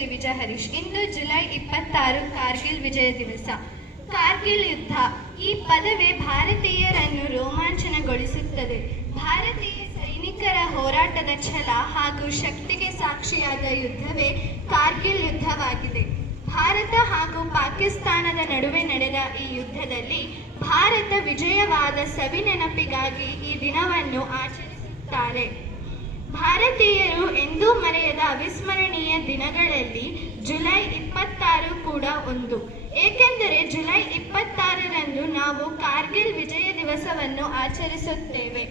ದಿವಿಜ ಹರೀಶ್. ಇಂದು July 26 Kargil ವಿಜಯ ದಿವಸ. ಕಾರ್ಗಿಲ್ ಯುದ್ಧ ಈ ಪದವೇ ಭಾರತೀಯರನ್ನು ರೋಮಾಂಚನಗೊಳಿಸುತ್ತದೆ. ಭಾರತೀಯ ಸೈನಿಕರ ಹೋರಾಟದ ಛಲ ಹಾಗೂ ಶಕ್ತಿಗೆ ಸಾಕ್ಷಿಯಾದ ಯುದ್ಧವೇ ಕಾರ್ಗಿಲ್ ಯುದ್ಧವಾಗಿದೆ. ಭಾರತ ಹಾಗೂ ಪಾಕಿಸ್ತಾನದ ನಡುವೆ ನಡೆದ ಈ ಯುದ್ಧದಲ್ಲಿ ಭಾರತ ವಿಜಯವಾದ ಸವಿನೆನಪಿಗಾಗಿ ಈ ದಿನವನ್ನು ಆಚರಿಸುತ್ತಾರೆ. ಭಾರತೀಯರು ಎಂದೂ ಮರೆಯದ ಅವಿಸ್ಮರಣೀಯ ದಿನಗಳಲ್ಲಿ ಜುಲೈ 26 ಕೂಡ ಒಂದು. ಏಕೆಂದರೆ ಜುಲೈ 26ರಂದು ನಾವು ಕಾರ್ಗಿಲ್ ವಿಜಯ ದಿವಸವನ್ನು ಆಚರಿಸುತ್ತೇವೆ.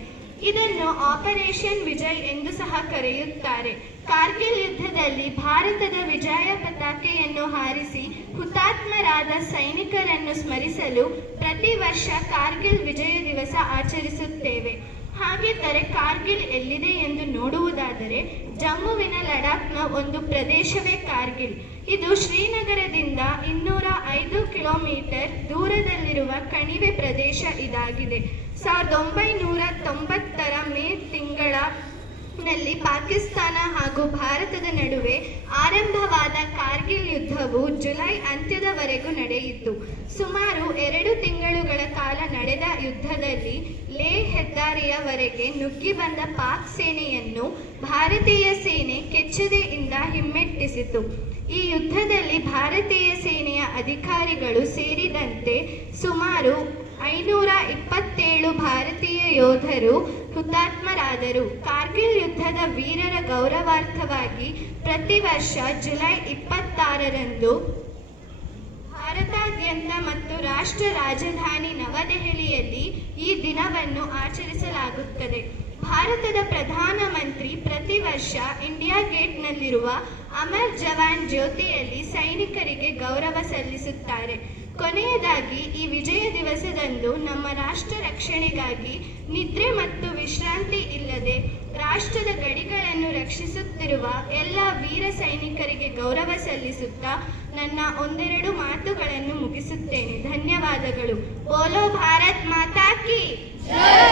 ಇದನ್ನು ಆಪರೇಷನ್ ವಿಜಯ್ ಎಂದು ಸಹ ಕರೆಯುತ್ತಾರೆ. ಕಾರ್ಗಿಲ್ ಯುದ್ಧದಲ್ಲಿ ಭಾರತದ ವಿಜಯ ಪತಾಕೆಯನ್ನು ಹಾರಿಸಿ ಹುತಾತ್ಮರಾದ ಸೈನಿಕರನ್ನು ಸ್ಮರಿಸಲು ಪ್ರತಿ ವರ್ಷ ಕಾರ್ಗಿಲ್ ವಿಜಯ ದಿವಸ ಆಚರಿಸುತ್ತೇವೆ. ಹಾಗಿದ್ದರೆ ಕಾರ್ಗಿಲ್ ಎಲ್ಲಿದೆ ಎಂದು ನೋಡುವುದಾದರೆ ಜಮ್ಮುವಿನ ಲಡಾಖ್ನ ಒಂದು ಪ್ರದೇಶವೇ ಕಾರ್ಗಿಲ್. ಇದು ಶ್ರೀನಗರದಿಂದ 205 ಕಿಲೋಮೀಟರ್ ದೂರದಲ್ಲಿರುವ ಕಣಿವೆ ಪ್ರದೇಶ ಇದಾಗಿದೆ. 1990ರ ಮೇ ತಿಂಗಳಲ್ಲಿ ಪಾಕಿಸ್ತಾನ ಹಾಗೂ ಭಾರತದ ನಡುವೆ ಆರಂಭವಾದ ಕಾರ್ಗಿಲ್ ಯುದ್ಧವು ಜುಲೈ ಅಂತ್ಯದವರೆಗೂ ನಡೆಯಿತು. ಸುಮಾರು 2 ತಿಂಗಳುಗಳ ಕಾಲ ನಡೆದ ಯುದ್ಧದಲ್ಲಿ ಲೇಹ್ ಹೆದ್ದಾರಿಯವರೆಗೆ ನುಗ್ಗಿ ಬಂದ ಪಾಕ್ ಸೇನೆಯನ್ನು ಭಾರತೀಯ ಸೇನೆ ಕೆಚ್ಚೆದೆಯಿಂದ ಹಿಮ್ಮೆಟ್ಟಿಸಿತು. ಈ ಯುದ್ಧದಲ್ಲಿ ಭಾರತೀಯ ಸೇನೆಯ ಅಧಿಕಾರಿಗಳು ಸೇರಿದಂತೆ ಸುಮಾರು 527 ಭಾರತೀಯ ಯೋಧರು ಹುತಾತ್ಮರಾದರು. ಕಾರ್ಗಿಲ್ ಯುದ್ಧದ ವೀರರ ಗೌರವಾರ್ಥವಾಗಿ ಪ್ರತಿ ವರ್ಷ ಜುಲೈ 26ರಂದು ಭಾರತಾದ್ಯಂತ ಮತ್ತು ರಾಷ್ಟ್ರ ರಾಜಧಾನಿ ನವದೆಹಲಿಯಲ್ಲಿ ಈ ದಿನವನ್ನು ಆಚರಿಸಲಾಗುತ್ತದೆ. ಭಾರತದ ಪ್ರಧಾನಮಂತ್ರಿ ಪ್ರತಿ ವರ್ಷ ಇಂಡಿಯಾ ಗೇಟ್ನಲ್ಲಿರುವ ಅಮರ್ ಜವಾನ್ ಜ್ಯೋತಿಯಲ್ಲಿ ಸೈನಿಕರಿಗೆ ಗೌರವ ಸಲ್ಲಿಸುತ್ತಾರೆ. ಕೊನೆಯದಾಗಿ ಈ ವಿಜಯ ದಿವಸದಂದು ನಮ್ಮ ರಾಷ್ಟ್ರ ರಕ್ಷಣೆಗಾಗಿ ನಿದ್ರೆ ಮತ್ತು ವಿಶ್ರಾಂತಿ ಇಲ್ಲದೆ ರಾಷ್ಟ್ರದ ಗಡಿಗಳನ್ನು ರಕ್ಷಿಸುತ್ತಿರುವ ಎಲ್ಲ ವೀರ ಸೈನಿಕರಿಗೆ ಗೌರವ ಸಲ್ಲಿಸುತ್ತಾ ನನ್ನ ಒಂದೆರಡು ಮಾತುಗಳನ್ನು ಮುಗಿಸುತ್ತೇನೆ. ಧನ್ಯವಾದಗಳು. ಬೋಲೋ ಭಾರತ್ ಮಾತಾ ಕಿ ಜೈ.